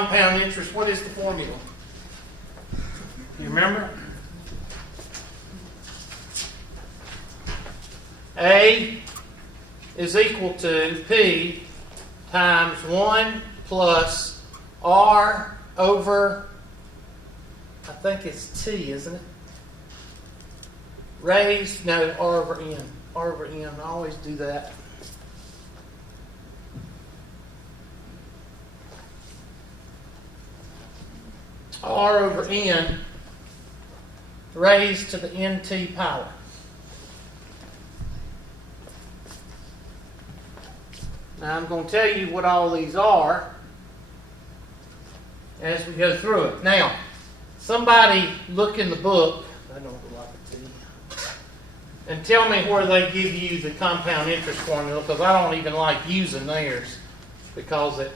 compound interest, what is the formula? You remember? A is equal to P times 1 plus R over, I think it's T, isn't it? Raised, no, R over N. R over N, I always do that. R over N raised to the NT power. Now I'm going to tell you what all these are as we go through it. Now, somebody look in the book, I don't like it to you, and tell me where they give you the compound interest formula, because I don't even like using theirs because it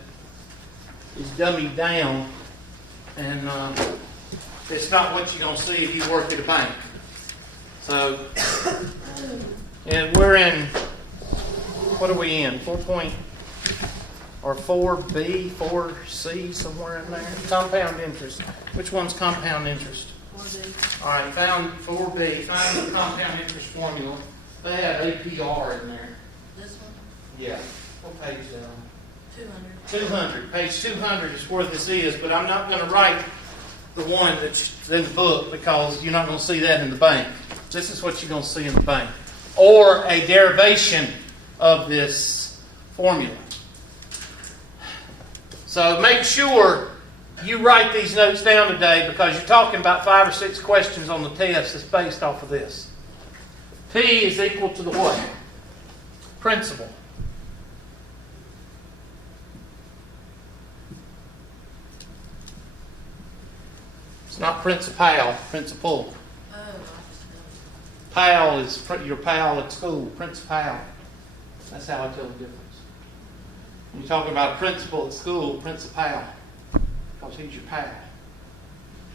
is dummied down and it's not what you're going to see if you work at a bank. So, and we're in, what are we in? 4B, 4C, somewhere in there. Compound interest. Which one's compound interest? 4B. All right, found 4B. Find the compound interest formula. They have APR in there. This one? Yeah. What page is that on? 200. 200. Page 200 is where this is, but I'm not going to write the one that's in the book because you're not going to see that in the bank. This is what you're going to see in the bank. Or a derivation of this formula. So make sure you write these notes down today because you're talking about 5 or 6 questions on the test that's based off of this. P is equal to the what? Principal. It's not principal, principal. Oh, I just know. Pal is your pal at school, principal. That's how I tell the difference. When you're talking about a principal at school, principal, because he's your pal.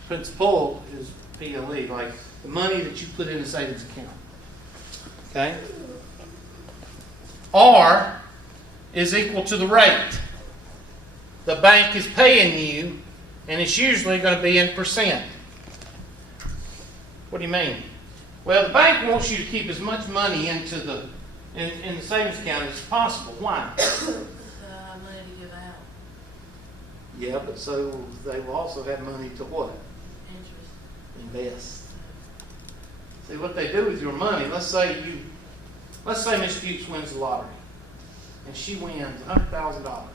Principal is PLE, like the money that you put in a savings account. Okay? R is equal to the rate. The bank is paying you, and it's usually going to be in percent. What do you mean? Well, the bank wants you to keep as much money in the savings account as possible. Why? Money to give out. Yeah, but so they will also have money to what? Interest. Invest. See what they do with your money. Let's say Miss Fuchs wins the lottery, and she wins $100,000,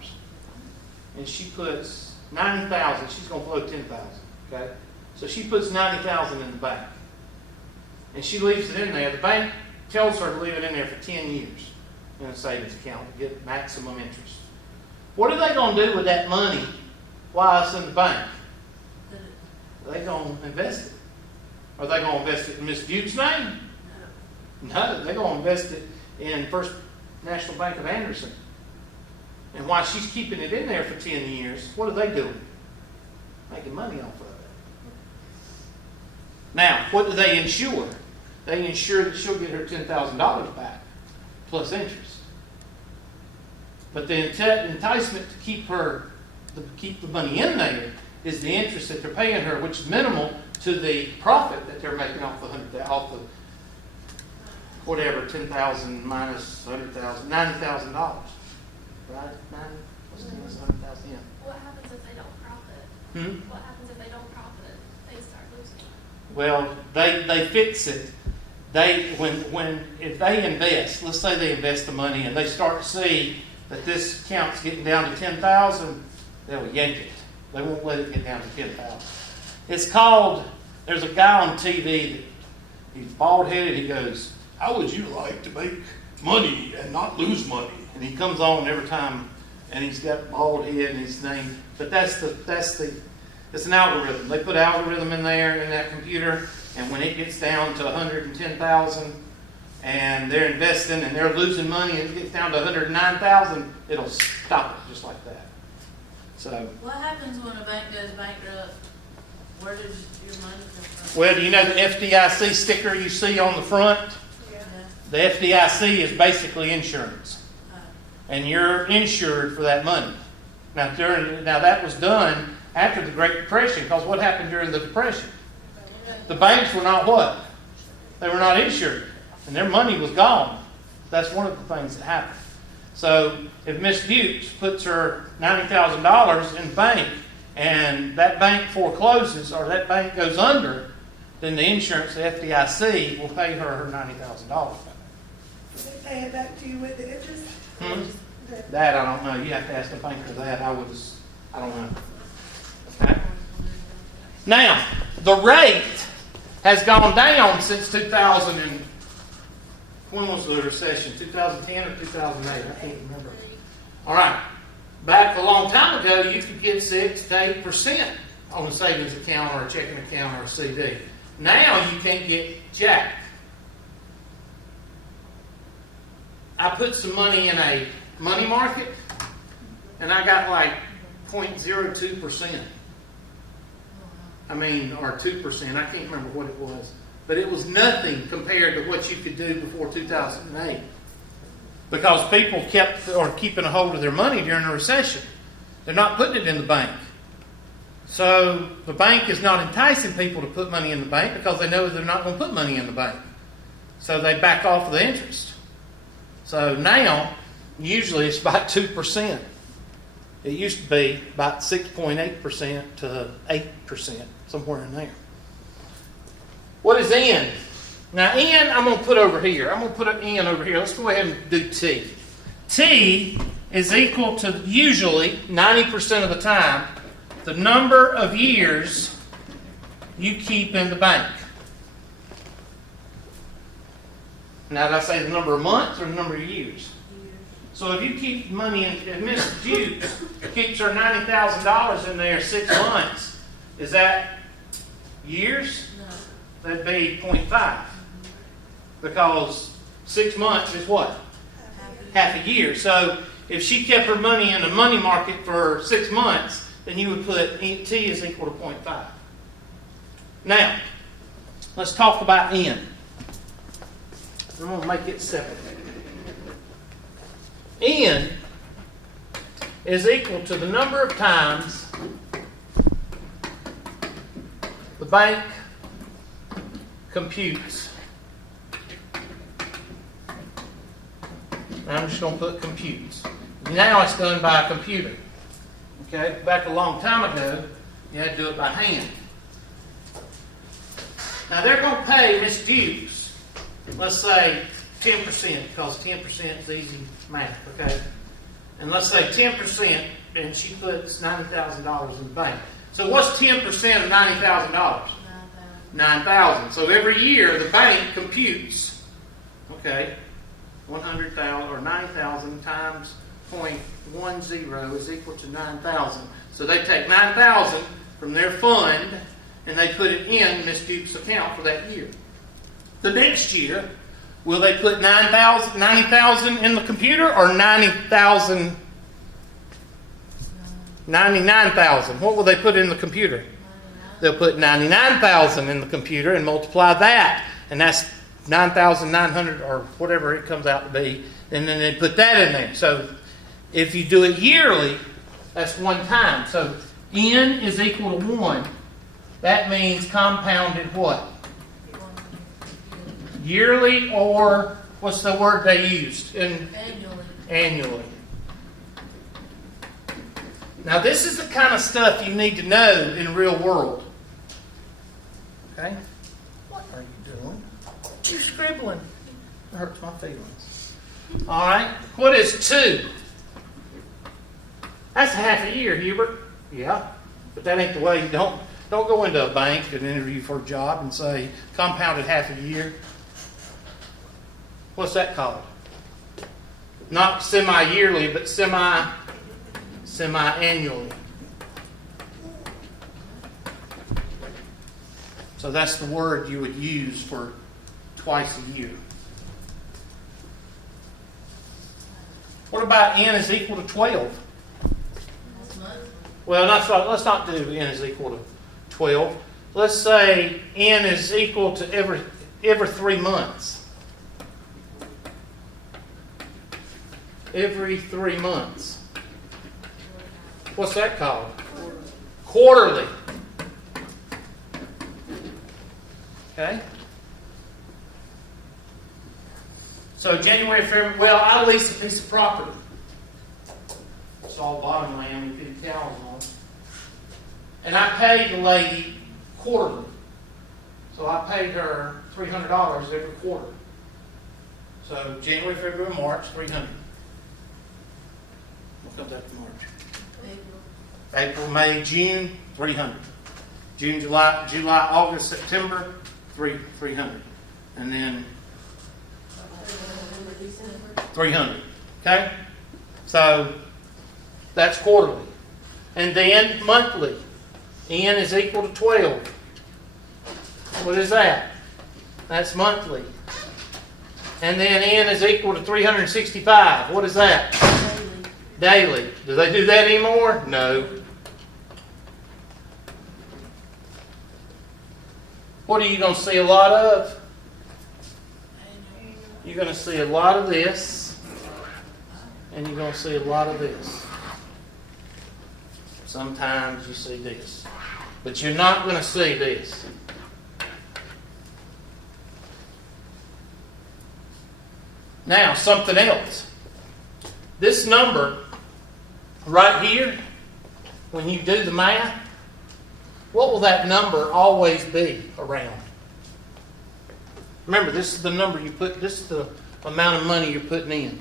and she puts $90,000. She's going to blow $10,000. Okay, so she puts $90,000 in the bank, and she leaves it in there. The bank tells her to leave it in there for 10 years in a savings account to get maximum interest. What are they going to do with that money while it's in the bank? Are they going to invest it? Are they going to invest it in Miss Fuchs' name? No, they're going to invest it in First National Bank of Anderson. And while she's keeping it in there for 10 years, what are they doing? Making money off of it. Now, what do they insure? They insure that she'll get her $10,000 back, plus interest. But the enticement to keep the money in there is the interest that they're paying her, which is minimal to the profit that they're making off the whatever, 10,000 minus 100,000, $90,000. Right? 90? What's 100,000? Yeah. What happens if they don't profit? Hmm? What happens if they don't profit? They start losing. Well, they fix it. If they invest, let's say they invest the money and they start to see that this account's getting down to 10,000, they'll yank it. They won't let it get down to 10,000. It's called. There's a guy on TV that he's bald headed. He goes, "How would you like to make money and not lose money?" And he comes on every time, and he's got bald head and his name. But it's an algorithm. They put algorithm in there in that computer, and when it gets down to 110,000, and they're investing and they're losing money, and it gets down to 109,000, it'll stop it just like that. So. What happens when a bank goes bankrupt? Where does your money come from? Well, do you know the FDIC sticker you see on the front? Yeah. The FDIC is basically insurance. Oh. And you're insured for that money. Now that was done after the Great Depression, because what happened during the Depression? The banks were not what? They were not insured, and their money was gone. That's one of the things that happened. So if Miss Bukes puts her $90,000 in the bank, and that bank forecloses or that bank goes under, then the insurance, the FDIC, will pay her $90,000 back. They pay it back to you with the interest? That I don't know. You have to ask the banker that. I don't know. Okay. Now, the rate has gone down since 2000 and when was the recession? 2010 or 2008? I can't remember. All right. Back a long time ago, you could get 6 to 8% on a savings account or a checking account or a CD. Now you can't get jack. I put some money in a money market, and I got like 0.02%. I mean, or 2%. I can't remember what it was. But it was nothing compared to what you could do before 2008. Because people keeping a hold of their money during a recession. They're not putting it in the bank. So the bank is not enticing people to put money in the bank because they know they're not going to put money in the bank. So they back off the interest. So now, usually it's about 2%. It used to be about 6.8% to 8%, somewhere in there. What is N? Now, N, I'm going to put over here. I'm going to put an N over here. Let's go ahead and do T. T is equal to, usually, 90% of the time, the number of years you keep in the bank. Now, did I say the number of months or the number of years? So if you keep money in, if Miss Jukes keeps her $90,000 in there 6 months, is that years? No. That'd be 0.5. Because 6 months is what? Half a year. So if she kept her money in a money market for 6 months, then you would put T is equal to 0.5. Now, let's talk about N. I'm going to make it separate. N is equal to the number of times the bank computes. I'm just going to put computes. Now it's done by a computer. Okay? Back a long time ago, you had to do it by hand. Now they're going to pay Miss Dukes, let's say 10%, because 10% is easy math, okay? And let's say 10%, and she puts $90,000 in the bank. So what's 10% of $90,000? $9,000. So every year the bank computes, okay, 100,000 or 9,000 times 0.10 is equal to 9,000. So they take 9,000 from their fund and they put it in Miss Duke's account for that year. The next year, will they put 90,000 in the computer or 99,000? What will they put in the computer? They'll put 99,000 in the computer and multiply that. And that's 9,900 or whatever it comes out to be. And then they put that in there. So if you do it yearly, that's one time. So N is equal to 1. That means compounded what? Yearly, or what's the word they used? Annually. Now this is the kind of stuff you need to know in the real world. Okay? What are you doing? What are you scribbling? It hurts my feelings. Alright, what is 2? That's half a year, Hubert. Yeah, but that ain't the way. You don't go into a bank and interview for a job and say, compounded half a year. What's that called? Not semi-yearly, but semi-annually. So that's the word you would use for twice a year. What about N is equal to 12? Well, let's not do N is equal to 12. Let's say N is equal to every 3 months. Every 3 months. What's that called? Quarterly. Okay? So January, February, well, I lease a piece of property. It's all bottom land with 50 cows on it. And I paid the lady quarterly. So I paid her $300 every quarter. So January, February, March, $300. What comes after March? April, May, June, $300. June, July, August, September, $300. And then $300. Okay? So that's quarterly. And then monthly. N is equal to 12. What is that? That's monthly. And then N is equal to 365. What is that? Daily. Do they do that anymore? No. What are you going to see a lot of? You're going to see a lot of this, and you're going to see a lot of this. Sometimes you see this, but you're not going to see this. Now, something else. This number right here, when you do the math, what will that number always be around? Remember, this is the number you put, this is the amount of money you're putting in.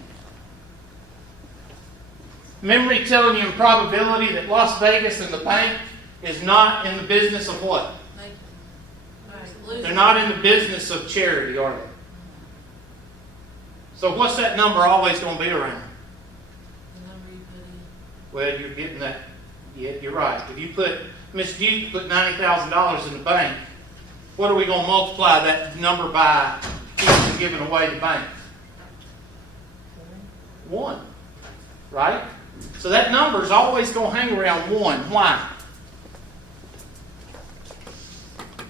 Memory telling you in probability that Las Vegas and the bank is not in the business of what? They're not in the business of charity, are they? So what's that number always going to be around? The number you put in. Well, you're getting that. Yeah, you're right. If you put, Miss Duke put $90,000 in the bank, what are we going to multiply that number by keeping giving away the bank? 1. Right? So that number is always going to hang around 1. Why?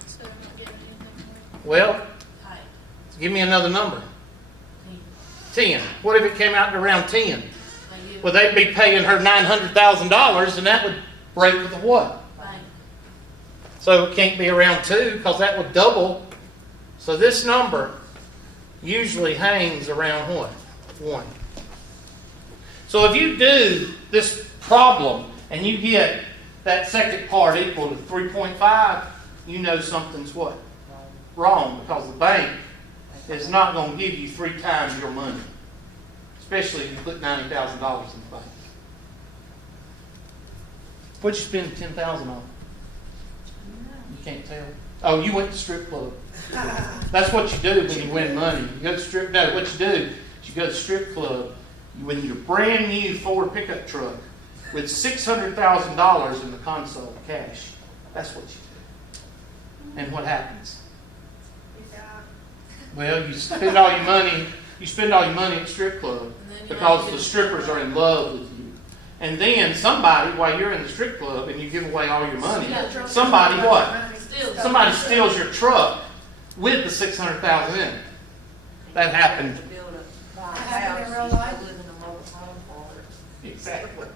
So they're not getting anything more. Well, Height. give me another number. 10. 10. What if it came out to around 10? They give Well, they'd be paying her $900,000, and that would break with the what? bank. So it can't be around 2 because that would double. So this number usually hangs around what? 1. So if you do this problem and you get that second part equal to 3.5, you know something's what? Wrong, because the bank is not going to give you 3 times your money. Especially if you put $90,000 in the bank. What'd you spend $10,000 on? You can't tell. Oh, you went to strip club. That's what you do when you win money. You go to strip. No, what you do is you go to strip club with your brand new Ford pickup truck with $600,000 in the console cash. That's what you do. And what happens? Well, you spend all your money. You spend all your money at strip club because the strippers are in love with you. And then somebody, while you're in the strip club and you give away all your money, somebody what? Still. Somebody steals your truck with the $600,000 in it. That happened. happened in real life? Exactly.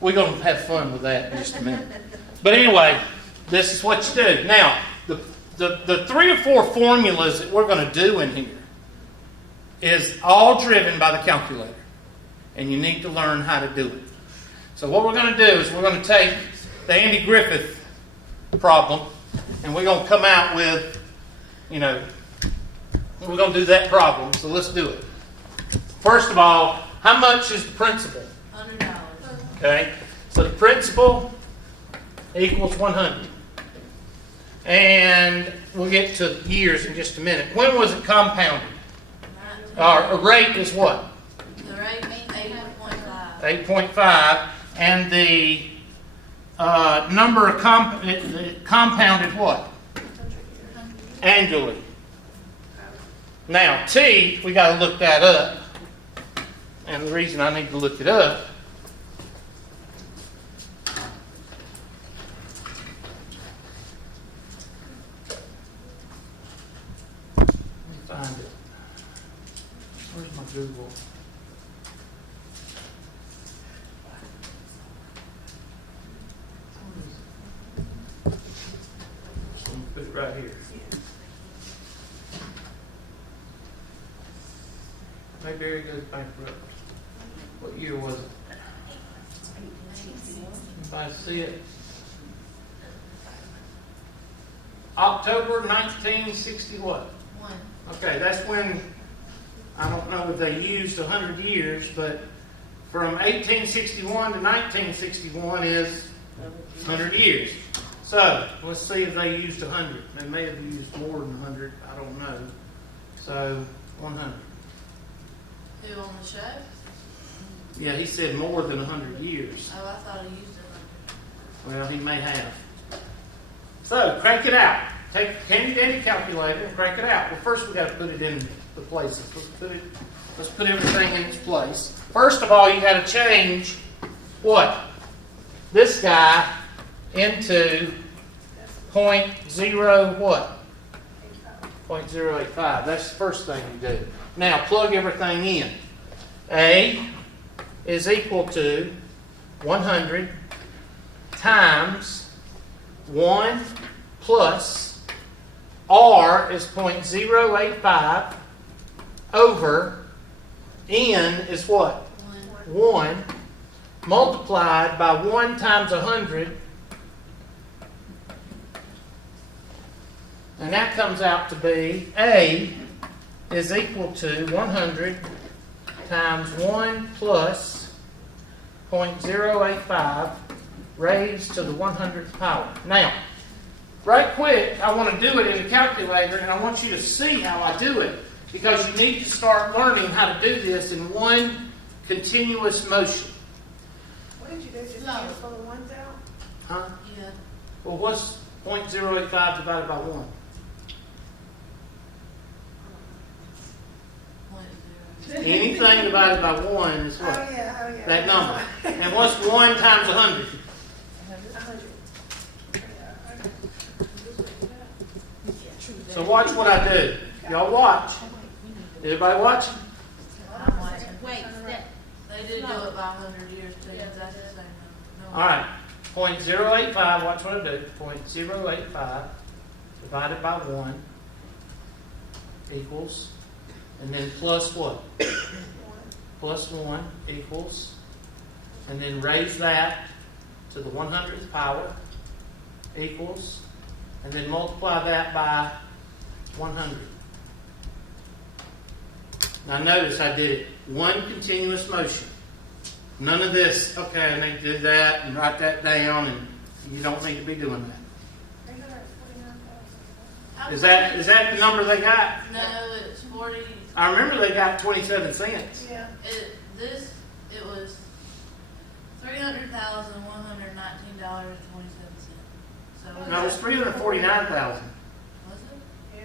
We're going to have fun with that in just a minute. But anyway, this is what you do. Now, the 3 or 4 formulas that we're going to do in here is all driven by the calculator. And you need to learn how to do it. So what we're going to do is we're going to take the Andy Griffith problem and we're going to come out with, we're going to do that problem. So let's do it. First of all, how much is the principal? $100. Okay, so the principal equals 100. And we'll get to years in just a minute. When was it compounded? 19. Our rate is what? The rate means 8.5. 8.5. And the number of compounded what? Annually. Now, T, we got to look that up. And the reason I need to look it up find it. Where's my Google? it right here. Mayberry goes bankrupt. What year was it? Anybody see it? October 1960 what? One. Okay, that's when, I don't know if they used 100 years, but from 1861 to 1961 is 100 years. So, let's see if they used 100. They may have used more than 100, I don't know. So, 100. Who on the show? Yeah, he said more than 100 years. Oh, I thought he used it. Well, he may have. So, crank it out. Take the handy dandy calculator and crank it out. Well, first we got to put it in the places. Let's put everything in its place. First of all, you got to change what? This guy into 0.0 what? 0.085. That's the first thing you do. Now plug everything in. A is equal to 100 times 1 plus R is 0.085 over N is what? 1 multiplied by 1 times 100, and that comes out to be A is equal to 100 times 1 plus 0.085 raised to the 100th power. Now, right quick, I want to do it in the calculator, and I want you to see how I do it, because you need to start learning how to do this in one continuous motion. What did you do? Just No. cancel the ones out? Huh? Yeah. Well, what's 0.085 divided by 1? Anything divided by 1 is Oh, what? yeah. That number. And what's 1 times 100? 100. So watch what I do. Y'all watch. Everybody watch? I'm watching. Wait, that, They did do it by 100 years too, because that's the same number. No. All right. 0.085, watch what I do. 0.085 divided by 1 equals, and then plus what? Plus 1 equals, and then raise that to the 100th power equals, and then multiply that by 100. Now notice I did it one continuous motion. None of this, okay, I need to do that and write that down, and you don't need to be doing that. Is that the number they got? No, it's 40. I remember they got 27 cents. Yeah. It was $300,119.27. So No, it was 349,000. Was it?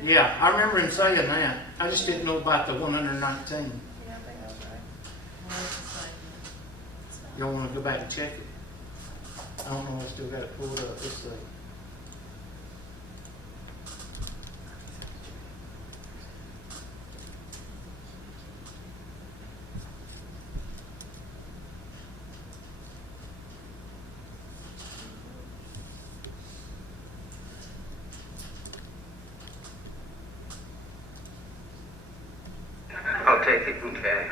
Yeah, I remember him saying that. I just didn't know about the 119. Yeah, I think that's right. Well, it's the same. You don't want to go back and check it? I don't know. I still got it pulled up. Let's see. I'll take it in cash.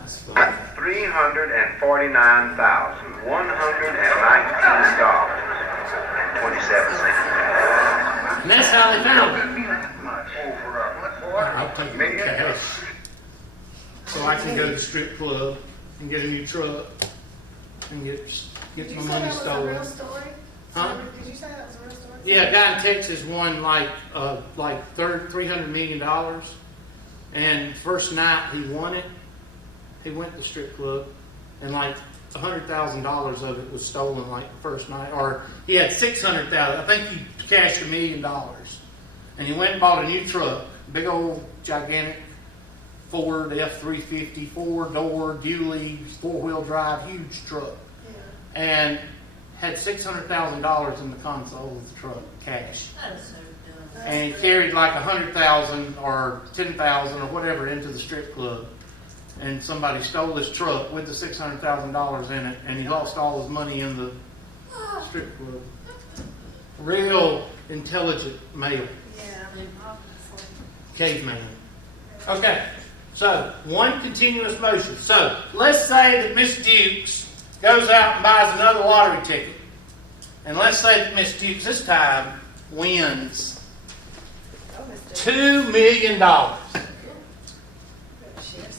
That's fine. $349,119.27. And that's how they found it. Over I'll take it in cash. So I can go to the strip club and get a new truck and get Did you my say money that was a stolen. real story? Huh? Did you say that was a real story? Yeah, a guy in Texas won like $300 million, and first night he won it, he went to the strip club, and like $100,000 of it was stolen like the first night, or he had $600,000. I think he cashed $1 million, and he went and bought a new truck, big old gigantic Ford F-350, 4-door, dually, 4-wheel drive, huge truck, Yeah. and had $600,000 in the console of the truck, cash. That is so dumb. And he carried like 100,000 or 10,000 or whatever into the strip club. And somebody stole his truck with the $600,000 in it, and he lost all his money in the strip club. real intelligent male, Yeah. caveman. Okay, so one continuous motion. So let's say that Miss Dukes goes out and buys another lottery ticket. And let's say that Miss Dukes this time wins Oh, Mr. $2 million. Shit.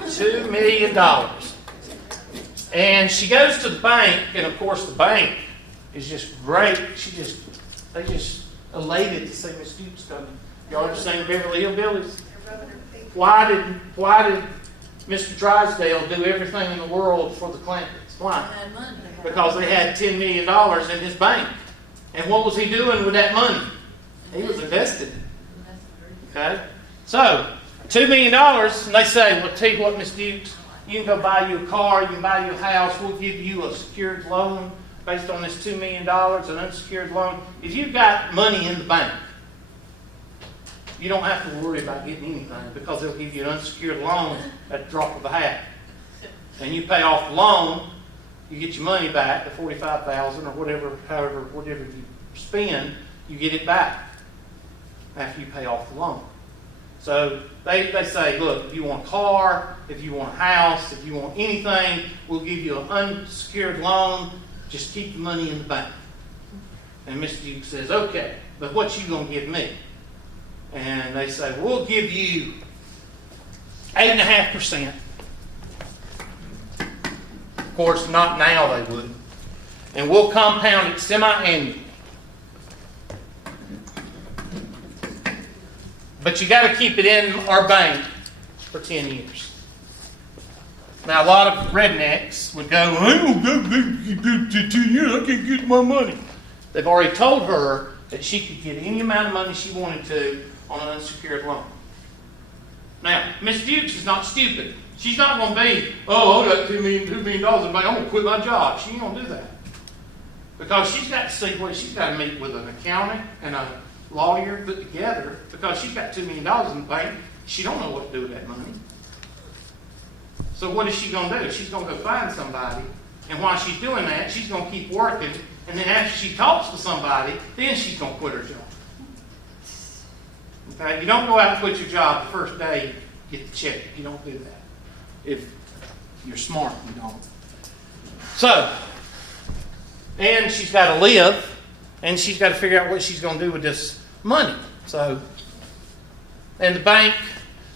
$2 million. And she goes to the bank, and of course the bank is just great. They just elated to see Miss Dukes coming. Y'all ever seen Beverly Hillbillies? They're rubbing her feet. Why did Mr. Drysdale do everything in the world for the Clintons? I Why? had money. Because they had $10 million in his bank. And what was he doing with that money? He was investing it. Okay? So, $2 million, and they say, well, tell you what, Miss Dukes, you can go buy you a car, you can buy you a house, we'll give you a secured loan based on this $2 million, an unsecured loan. If you've got money in the bank, you don't have to worry about getting anything because they'll give you an unsecured loan at the drop of a hat. And you pay off the loan, you get your money back, the $45,000 or whatever you spend, you get it back after you pay off the loan. So they say, look, if you want a car, if you want a house, if you want anything, we'll give you an unsecured loan. Just keep the money in the bank. And Mr. Duke says, okay, but what you going to give me? And they say, we'll give you 8.5%. Of course, not now they wouldn't. And we'll compound it semi-annually. But you got to keep it in our bank for 10 years. Now, a lot of rednecks would go, I don't go to 10 years, I can't get my money. They've already told her that she could get any amount of money she wanted to on an unsecured loan. Now, Miss Dukes is not stupid. She's not going to be, oh, I got $2 million in the bank, I'm going to quit my job. She ain't going to do that. Because she's got to see what she's got to meet with an accountant and a lawyer put together, because she's got $2 million in the bank. She don't know what to do with that money. So what is she going to do? She's going to go find somebody, and while she's doing that, she's going to keep working, and then after she talks to somebody, then she's going to quit her job. Okay? You don't go out and quit your job the first day you get the check. You don't do that. If you're smart, you don't. So, and she's got to live, and she's got to figure out what she's going to do with this money. So, and the bank,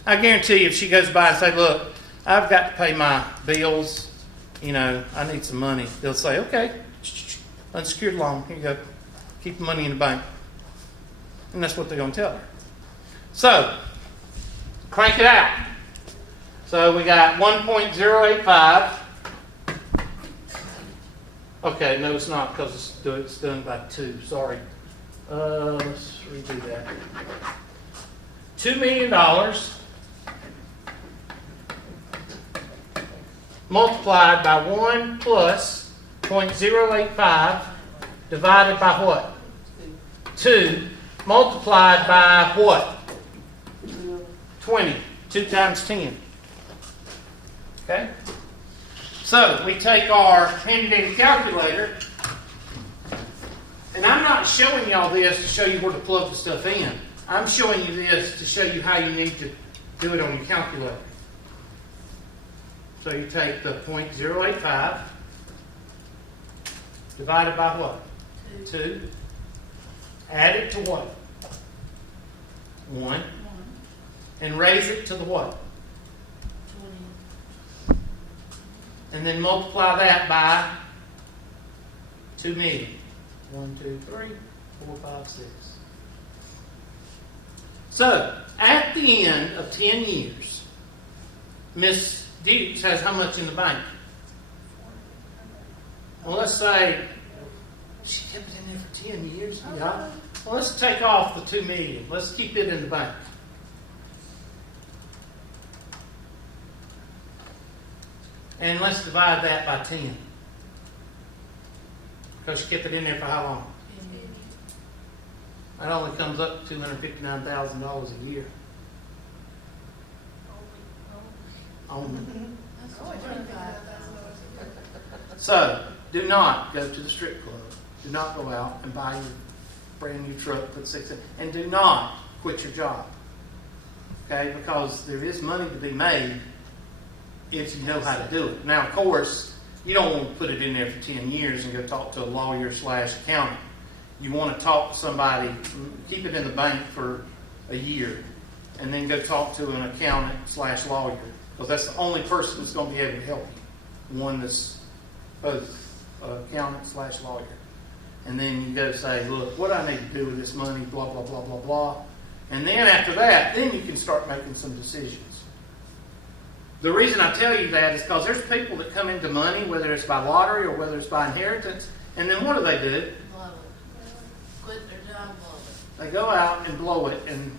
I guarantee you, if she goes by and say, look, I've got to pay my bills, I need some money, they'll say, okay, unsecured loan, here you go. Keep the money in the bank. And that's what they're going to tell her. So, crank it out. So we got 1.085. Okay, no, it's not, because it's done by 2. Sorry. Let's redo that. $2 million multiplied by 1 plus 0.085 divided by what? 2 multiplied by what? 20. 2 times 10. Okay? So, we take our handy-dandy calculator, and I'm not showing y'all this to show you where to plug the stuff in. I'm showing you this to show you how you need to do it on your calculator. So you take the 0.085 divided by what? 2. Add it to what? 1. And raise it to the what? 20. And then multiply that by 2 million. 1, 2, 3, 4, 5, 6. So, at the end of 10 years, Miss Dukes has how much in the bank? Well, let's say she kept it in there for 10 years. Yeah. Well, let's take off the 2 million. Let's keep it in the bank. And let's divide that by 10. Because she kept it in there for how long? That only comes up to $259,000 a year. Only. That's Oh, $25,000. $25,000. So, do not go to the strip club. Do not go out and buy your brand new truck, put 6 in, and do not quit your job. Okay, because there is money to be made if you know how to do it. Now, of course, you don't want to put it in there for 10 years and go talk to a lawyer / accountant. You want to talk to somebody, keep it in the bank for a year, and then go talk to an accountant / lawyer, because that's the only person that's going to be able to help you. One that's both accountant / lawyer. And then you go say, look, what do I need to do with this money, blah, blah, blah, blah, blah. And then after that, then you can start making some decisions. The reason I tell you that is because there's people that come into money, whether it's by lottery or whether it's by inheritance, and then what do? Blow it. Quit their job, blow it. They go out and blow it, and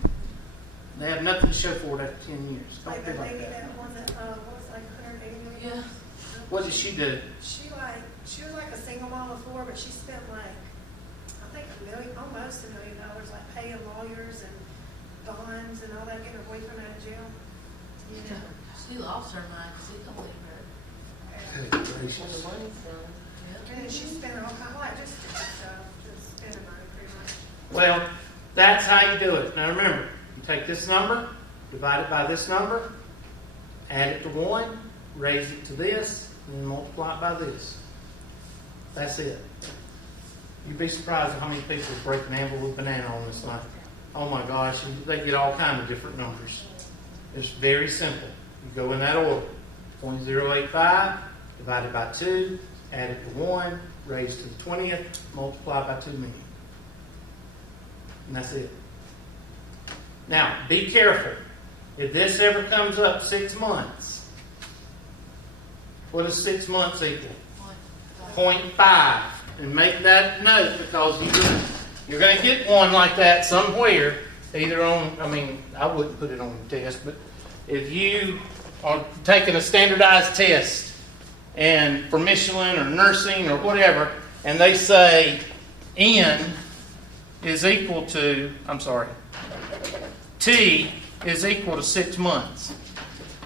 they have nothing to show for it after 10 years. Don't Like be that like lady that. that wasn't, what was it, like 180 million? Yeah. What did she do? She was like a single mom of 4, but she spent like, I think almost $1 million, like paying lawyers and bonds and all that, getting her boyfriend out of jail. Yeah. She lost her mind because he don't leave her. Good When gracious. the money's done. Yep. And then she spent her whole time, like, just spending money pretty much. Well, that's how you do it. Now remember, you take this number, divide it by this number, add it to 1, raise it to this, and then multiply it by this. That's it. You'd be surprised at how many people break an apple with banana on this line. Oh my gosh, they get all kinds of different numbers. It's very simple. You go in that order. 0.085, divided by 2, add it to 1, raise to the 20th, multiply by 2 million. And that's it. Now, be careful. If this ever comes up 6 months, what does 6 months equal? 0.5. And make that note, because you're going to get one like that somewhere, either on, I wouldn't put it on the test, but if you are taking a standardized test and for Michelin or nursing or whatever, and they say N is equal to, T is equal to 6 months.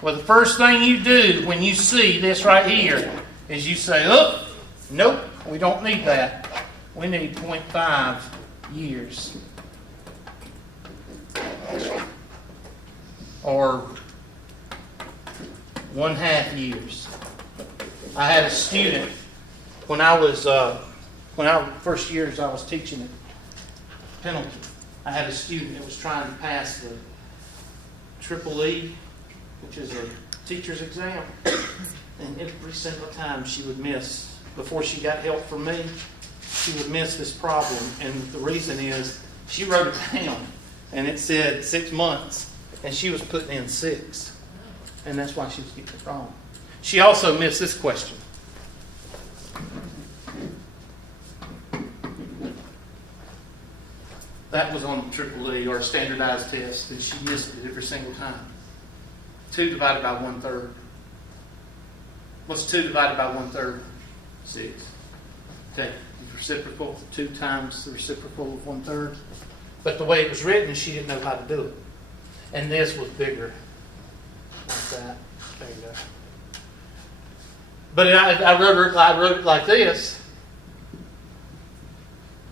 Well, the first thing you do when you see this right here is you say, oh, nope, we don't need that. We need 0.5 years. Or 1/2 years. I had a student when I was first years I was teaching at Pendleton. I had a student that was trying to pass the Triple E, which is a teacher's exam, and every single time she would miss. Before she got help from me, she would miss this problem, and the reason is she wrote it down, and it said 6 months, and she was putting in 6, and that's why she was getting it wrong. She also missed this question. That was on Triple E, or a standardized test, and she missed it every single time. 2 divided by 1/3. What's 2 divided by 1/3? 6. Okay, the reciprocal, 2 times the reciprocal of 1/3. But the way it was written, she didn't know how to do it. And this was bigger. Like that. There you go. But I wrote it like this.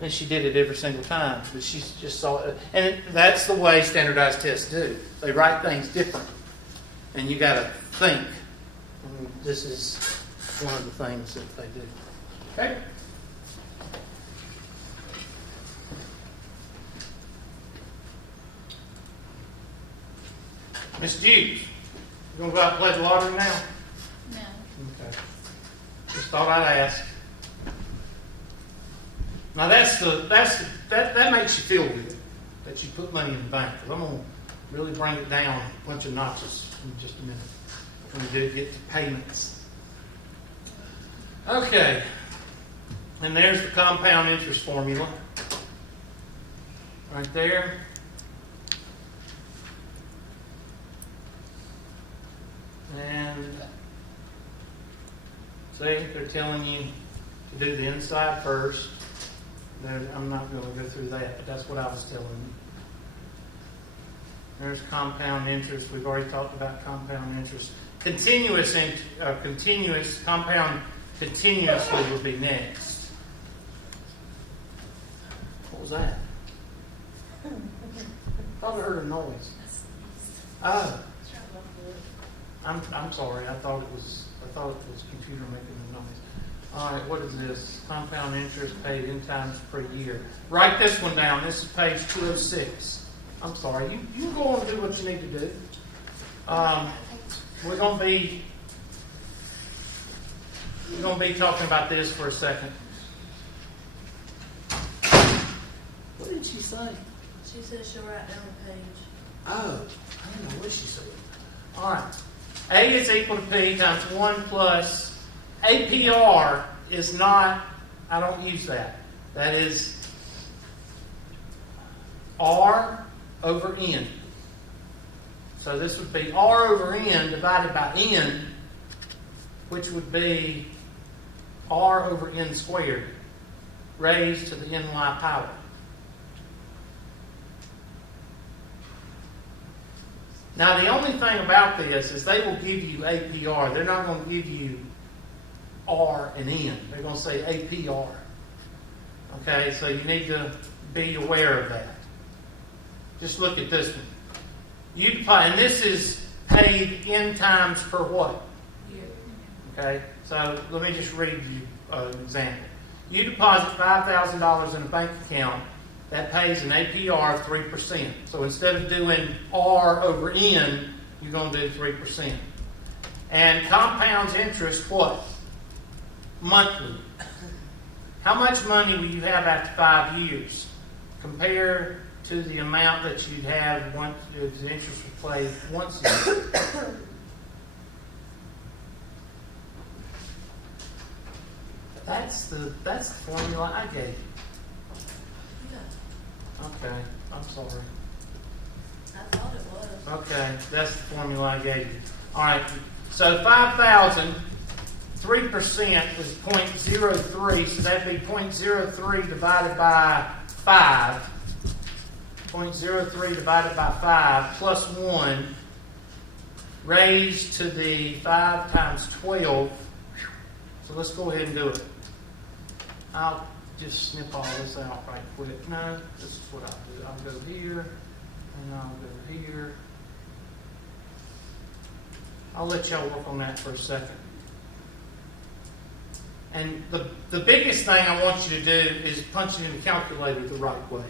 And she did it every single time. But she just saw it. And that's the way standardized tests do. They write things different. And you got to think. And this is one of the things that they do. Okay? Miss Hughes, you going to go out and play the lottery now? No. Okay. Just thought I'd ask. Now that makes you feel good that you put money in the bank. 'Cause I'm going to really bring it down a bunch of notches in just a minute when we do get to payments. Okay. And there's the compound interest formula. Right there. And see, they're telling you to do the inside first. I'm not going to go through that, but that's what I was telling you. There's compound interest. We've already talked about compound interest. Continuous compound continuously will be next. What was that? Thought I heard a noise. Oh, I'm sorry. I thought it was computer making the noise. All right, what is this? Compound interest paid in times per year. Write this one down. This is page 206. I'm sorry. You go on and do what you need to do. We're going to be talking about this for a second. What did she say? She said she'll write down the page. Oh, I don't know what she said. All right. A is equal to P times 1 plus APR is not, I don't use that. That is R over N. So this would be R over N divided by N, which would be R over N squared, raised to the NY power. Now, the only thing about this is they will give you APR. They're not going to give you R and N. They're going to say APR. Okay, so you need to be aware of that. Just look at this one. And this is paid in times per what? Year. Okay, so let me just read you an example. You deposit $5,000 in a bank account. That pays an APR of 3%. So instead of doing R over N, you're going to do 3%. And compounds interest what? Monthly. How much money will you have after 5 years? Compare to the amount that you'd have once the interest was paid once a year. That's the formula I gave you. Okay, I'm sorry. I thought it was. Okay, that's the formula I gave you. All right, so 5,000, 3% is 0.03, so that'd be 0.03 divided by 5. 0.03 divided by 5 plus 1 raised to the 5 times 12. So let's go ahead and do it. I'll just snip all this out right quick. No, this is what I'll do. I'll go here, and I'll go here. I'll let y'all work on that for a second. And the biggest thing I want you to do is punch it in the calculator the right way.